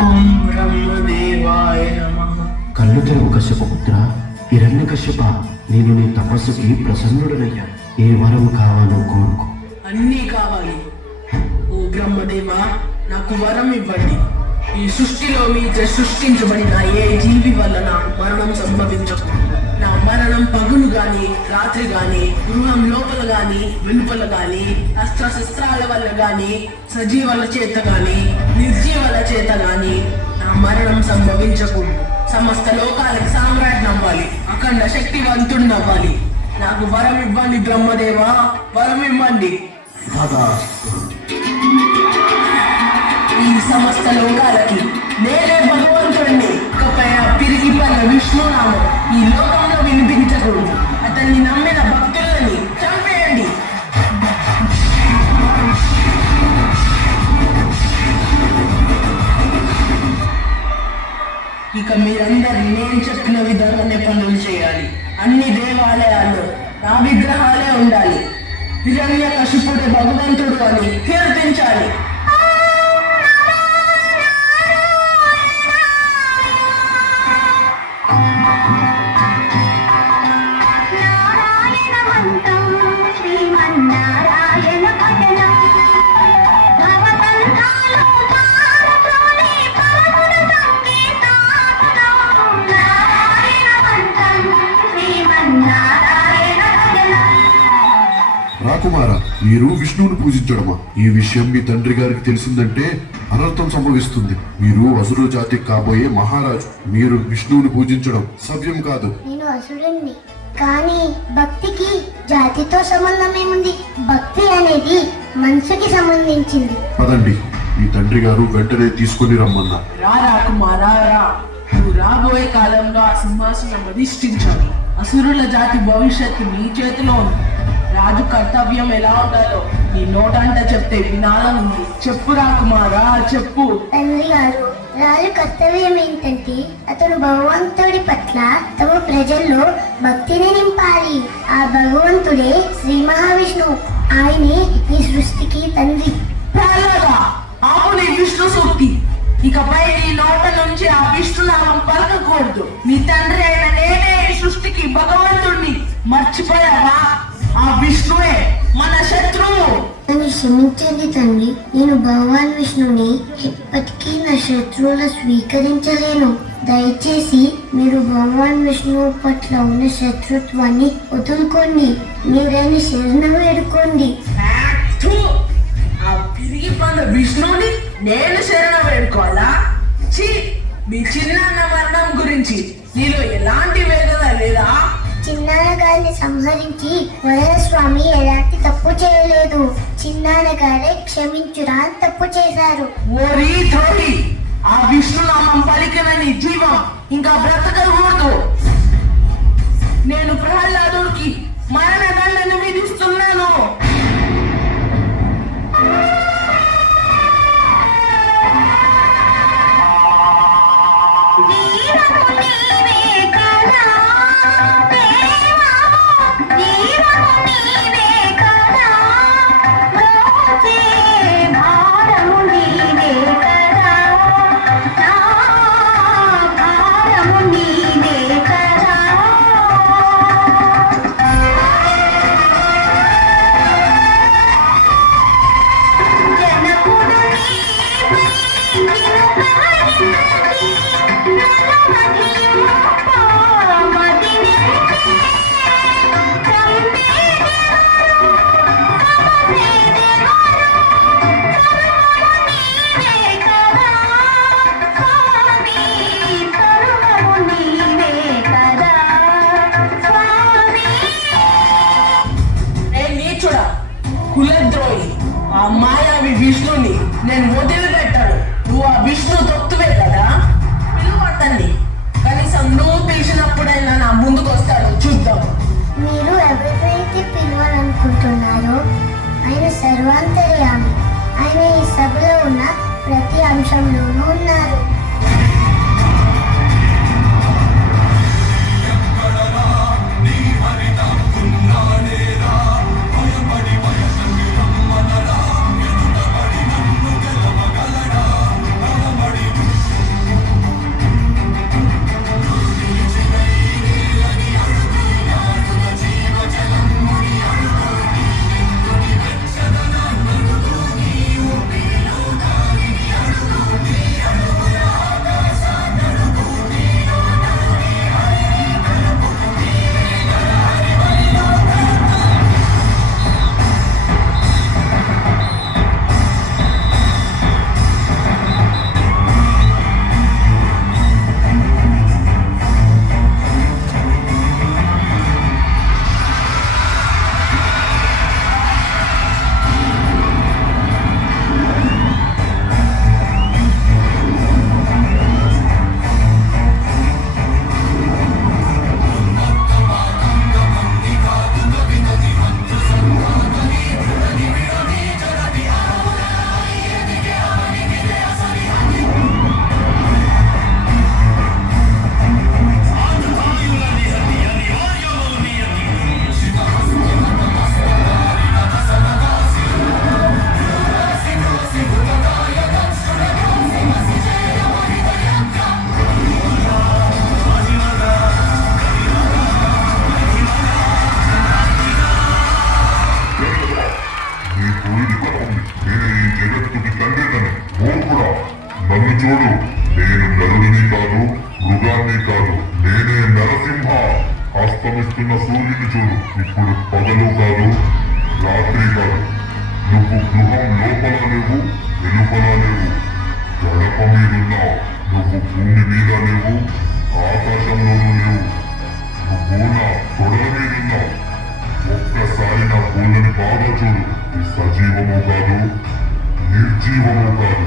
ఓం బ్రహ్మదేవాయ నమః. కళ్ళు తెరువు కశ్యపపుత్ర. హిరణ్యకశ్యప, నేను నీ తపస్సుకి ప్రసన్నుడనయ్యా. ఏ వరం కావాలో కోరుకో. అన్నీ కావాలి. ఓ బ్రహ్మదేవా, నాకు వరం ఇవ్వండి. ఈ సృష్టిలో మీచే సృష్టించబడిన ఏ జీవి వల్ల నాకు మరణం సంభవించకూడదు. నా మరణం పగులు గాని రాత్రి గాని, గృహం లోపల గాని వెలుపల గాని, అస్త్రశస్త్రాల వల్ల గాని, సజీవుల చేత గాని నిర్జీవుల చేత గాని నా మరణం సంభవించకూడదు. సమస్త లోకాలకు సామ్రాట్ నవ్వాలి, అఖండ శక్తివంతుడినవ్వాలి. నాకు వరం ఇవ్వండి బ్రహ్మదేవా, వరం ఇవ్వండి. ఈ సమస్త లోకాలకి నేనే భగవంతుడిని. ఇకపై పిరిగి పల్ల విష్ణునామం ఈ లోకంలో వినిపించకూడదు. అతన్ని నమ్మిన భక్తులని చంపేయండి. ఇక మీరందరూ నేను చెప్పిన విధంగానే పనులు చేయాలి. అన్ని దేవాలయాల్లో నా విగ్రహాలే ఉండాలి. హిరణ్యకశిపుడే భగవంతుడు అని కీర్తించాలి. రాకుమారా, మీరు విష్ణువుని పూజించడమా? ఈ విషయం మీ తండ్రి గారికి తెలిసిందంటే అనర్థం సంభవిస్తుంది. మీరు అసురు జాతికి కాబోయే మహారాజు. మీరు విష్ణువుని పూజించడం సవ్యం కాదు. నేను అసురుణ్ణి, కానీ భక్తికి జాతితో సంబంధం ఏముంది? భక్తి అనేది మనసుకి సంబంధించింది. పదండి, మీ తండ్రి గారు వెంటనే తీసుకుని రమ్మన్నారు. రా కుమారా రా. నువ్వు రాబోయే కాలంలో ఆ సింహాసనం అధిష్ఠించాలి. అసురుల జాతి భవిష్యత్తు నీ చేతిలో ఉంది. రాజు కర్తవ్యం ఎలా ఉండాలో నీ నోటంట చెప్తే వినాలనుంది. చెప్పు రాకుమారా, చెప్పు. తండ్రి గారు, రాజు కర్తవ్యం ఏంటంటే అతను భగవంతుడి పట్ల తమ ప్రజల్లో భక్తిని నింపాలి. ఆ భగవంతుడే శ్రీ మహావిష్ణువు. ఆయనే ఈ సృష్టికి తండ్రి. ఆపు నీ విష్ణు సూక్తి. ఇకపై నీ నోట నుంచి ఆ విష్ణునామం పలకకూడదు. నీ తండ్రి అయిన నేనే ఈ సృష్టికి భగవంతుడిని. మర్చిపోయావా? ఆ విష్ణువే మన శత్రువు. నన్ను క్షమించండి తండ్రి, నేను భగవాన్ విష్ణుని ఎప్పటికీ నా శత్రువులు స్వీకరించలేను. దయచేసి మీరు భగవాన్ విష్ణువు పట్ల ఉన్న శత్రుత్వాన్ని వదులుకోండి. మీరైన శరణం వేడుకోండి. ఆ పిరిగి పన్న విష్ణువుని నేను శరణం వేడుకోవాలా? మీ చిన్న మరణం గురించి నీలో ఎలాంటి వేదన లేదా? చిన్నాన్న గారిని సంహరించి వరదస్వామి ఎలాంటి తప్పు చేయలేదు. చిన్నాన్న గారే క్షమించురా తప్పు చేశారు. ఓరి ద్రోహి, ఆ విష్ణునామం పలికిన నీ జీవం ఇంకా బ్రతకకూడదు. నేను ప్రహ్లాదుడికి మరణదండను విధిస్తున్నాను. కులద్రోహి, ఆ మాయావి విష్ణుని నేను వదిలిపెట్టాను. నువ్వు ఆ విష్ణు తొత్తువే కదా, పిలువతండి. కనీసం నువ్వు పిలిచినప్పుడైనా నా ముందుకు వస్తాడు, చూద్దాం. మీరు ఎవరినైతే పిలవాలనుకుంటున్నారో ఆయన సర్వాంతర్యామి. ఆయన ఈ సభలో ఉన్న ప్రతి అంశంలోనూ ఉన్నారు. నన్ను చూడు, నేను నరుడిని కాదు, మృగాన్ని కాదు, నేనే నరసింహ. అస్తమిస్తున్న సూర్యుని చూడు, ఇప్పుడు పగలు కాదు, రాత్రి కాదు. నువ్వు గృహం లోపల లేవు, వెలుపల లేవు. గడప మీదున్నావు, నువ్వు భూమి మీద లేవు, ఆకాశంలోనూ లేవు. నువ్వు నా తొడల మీదున్నావు. ఒక్కసారి నా కోళ్ళని బాగా చూడు, ఇది సజీవము కాదు, నిర్జీవము కాదు.